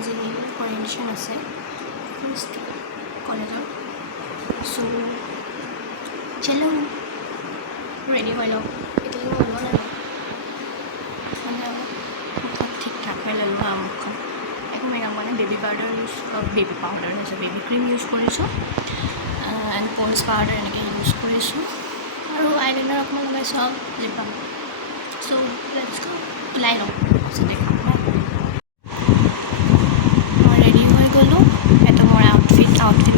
আজি অৰিয়েণ্টেশ্যন আছে ফাৰ্ষ্ট কলেজৰ চ' চলো ৰেডি হৈ লওক এতিয়ালৈকে ওলোৱা নাই মানে মুখত ঠিক ঠাক হৈ ল'লোঁ আৰু মুখখন একো মেকআপ মানে বেবী পাউডাৰ হৈছে বেবী ক্ৰীম ইউজ কৰিছোঁ এণ্ড পন্স পাউডাৰ এনেকৈ ইউজ কৰিছোঁ আৰু আইলাইনাৰ অকণমান লগাইছোঁ আৰু লিপ বাম চ' লেটছ গো ওলাই লওঁ তাৰপিছত দেখাম মই ৰেডি হৈ গ'লোঁ এটা মোৰ আউটফিট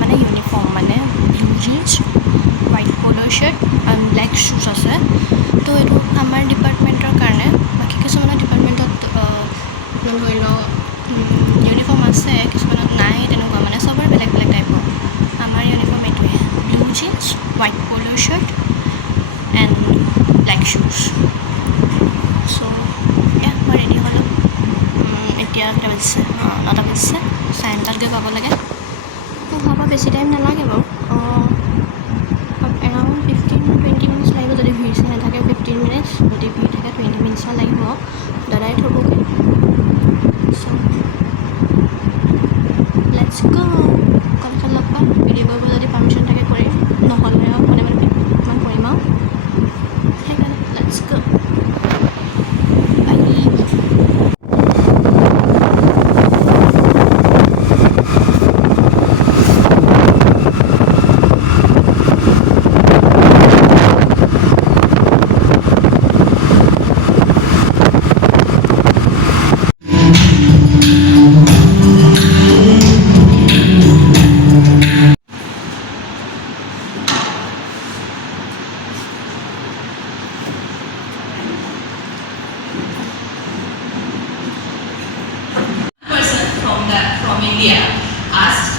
মানে ইউনিফৰ্ম মানে blue jeans white polo' shirt and black শ্বুজ আছে তো এইটো আমাৰ ডিপাৰ্টমেণ্টৰ কাৰণে বাকী কিছুমানৰ ডিপাৰ্টমেণ্টত ধৰি লওক ইউনিফৰ্ম আছে কিছুমানত নাই তেনেকুৱা মানে চবৰে বেলেগ বেলেগ টাইপৰ আমাৰ ইউনিফৰ্ম এইটোৱে blue jeans white polo' shirt and black শ্বুজ চ' মই ৰেডি হ'লোঁ এতিয়া কেইটা বাজিছে 9টা বাজিছে 9:30 গৈ পাব লাগে মোক ভাবা বেছি টাইম নালাগে বাৰু এৰাউণ্ড 15-20 মিনিটছ লাগিব যদি ভিৰ চিৰ নাথাকে 15 মিনিটছ যদি ভিৰ থাকে 20 মিনিটছমান লাগিব দাদাই থ'বগৈ চ' লেটছ গো কলেজত লগ পাম ভিডিঅ' কৰিব যদি পাৰ্মিশ্যন থাকে কৰিম নহ'লে আৰু মনে মনে অকণমান কৰিম আৰু সেইকাৰণে let's go from India asked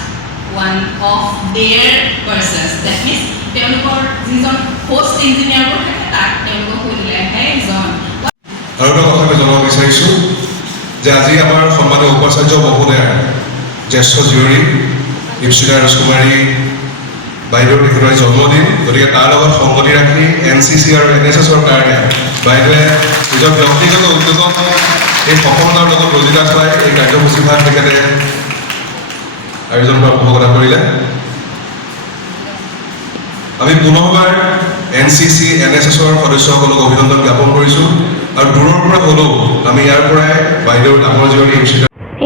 one of their persons. That means তেওঁলোকৰ যিজন হোষ্ট ইঞ্জিনিয়াৰ বোৰ থাকে তাক তেওঁলোকক সুধিলে হে জন আৰু এটা কথা মই জনাব বিচাৰিছোঁ যে আজি আমাৰ সন্মানীয় উপাচাৰ্য মহোদয়াৰ জ্যেষ্ঠ জীয়ৰী ইপ্সিতা ৰাজকুমাৰী বাইদেউৰ তেখেতৰ জন্মদিন গতিকে তাৰ লগত সংগতি ৰাখি NCC আৰু NSSৰ কাৰণে বাইদেৱে নিজৰ ব্যক্তিগত উদ্যোগত এই সফলতাৰ লগত ৰজিতা চলাই এই কাৰ্যসূচীভাগ তেখেতে আয়োজন কৰাৰ উপভোগতা কৰিলে আমি পুনৰবাৰ NCC NSSৰ সদস্যসকলক অভিনন্দন জ্ঞাপন কৰিছোঁ আৰু দূৰৰ পৰা হ'লেও আমি ইয়াৰ পৰাই বাইদেউৰ ডাঙৰ জীয়ৰী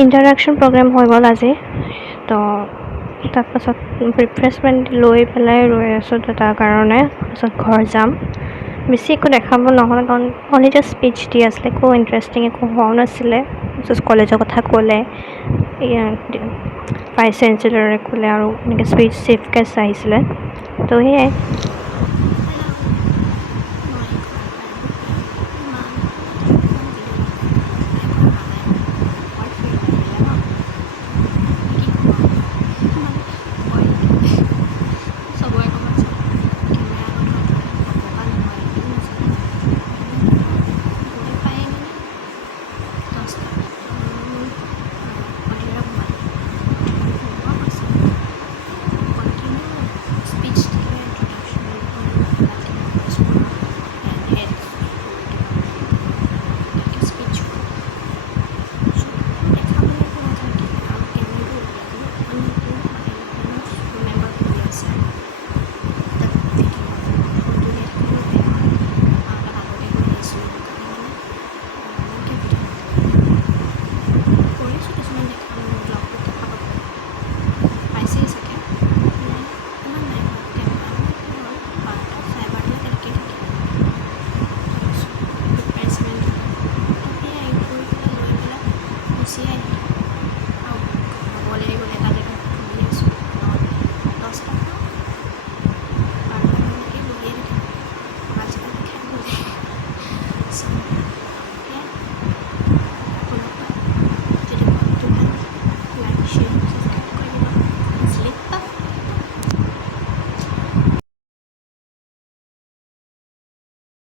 ইণ্টাৰেকশ্যন প্ৰগ্ৰেম হৈ গ'ল আজি তো তাৰপাছত ৰিফ্ৰেছমেণ্ট লৈ পেলাই ৰৈ আছোঁ তাৰ কাৰণে তাৰপাছত ঘৰ যাম বেছি একো দেখাব নহ'লে কাৰণ অনলি জাষ্ট স্পীচ দি আছিলে একো ইণ্টাৰেষ্টিং একো হোৱাও নাছিলে জাষ্ট কলেজৰ কথা ক'লে ভাইচ চেঞ্চেলৰে ক'লে আৰু এনেকৈ স্পীচ চিফ গেষ্ট আহিছিলে তো সেয়াই